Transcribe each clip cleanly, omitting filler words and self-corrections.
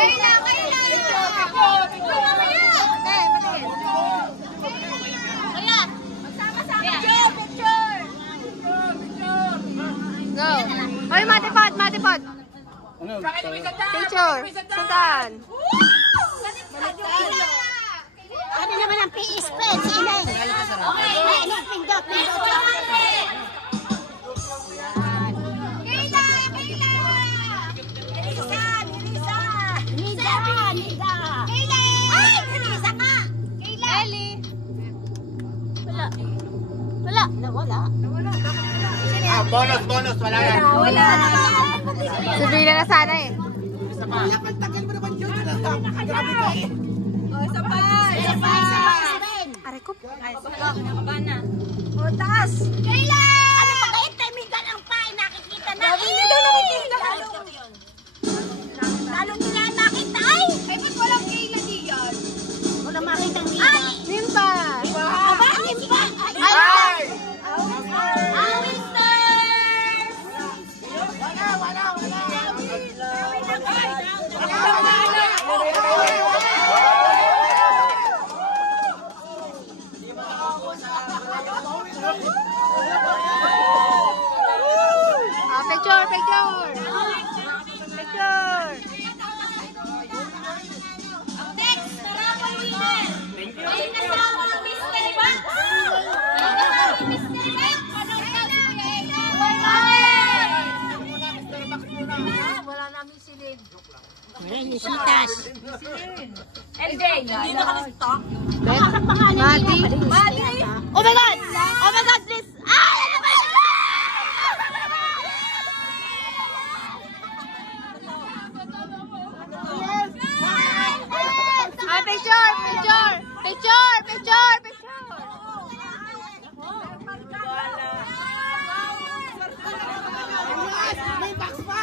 Kayla! Go! Hoy, matipod! Picture! Sundan! Ano naman ang PE spread? Sige! Okay, pindot! Kayla! Nida! Kayla! Ay! Elisa ka! Kayla! Ellie! Wala. Bonus. Wala yan. Wala. Sabihin na sana eh. Isa pa. Tagal mo naman yun. Grabe ka eh. Isa pa. Aray ko. O, taas! Kayla! Ano pa kayo? Temigan ang pain. Nakikita na. Lalo nila nakita. Ay! Ay, ba't walang Kayla diyan? Wala makita niya. Ay! Nimpa! Aba, nimpa! Ay! Awisters! Wala. Picture! Next, Tarapal winner! May kasama ang mystery box! Mystery box! Anong wala namin silid. Sitas. LJ, hindi na kami stock. Mati! Oh my God! Please! Ay! Ano ba yun? Picture! May box pa.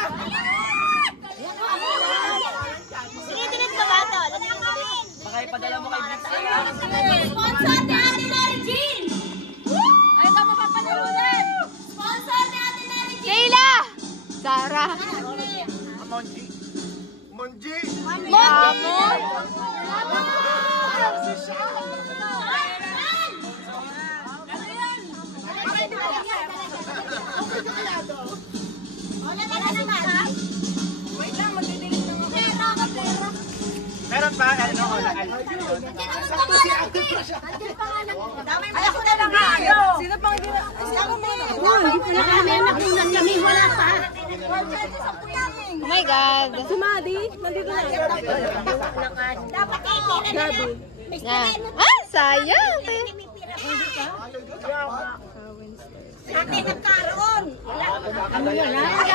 Sige, tingin ka ba ito? Baka ipadala mo kay Blitz. Sponsor ni Ate Mary Jean! Ay, ito mapapanalunan! Sponsor ni Ate Mary Jean! Kayla! Sarah! Monji! Mamon! Meron pa? Ako na lang ayaw! Sino pang hindi na? Hindi ko na kami nakunan kami. Wala pa. Oh my God! Dapat kailangan na. Ah, sayang! Ate, nagkaroon. Wala.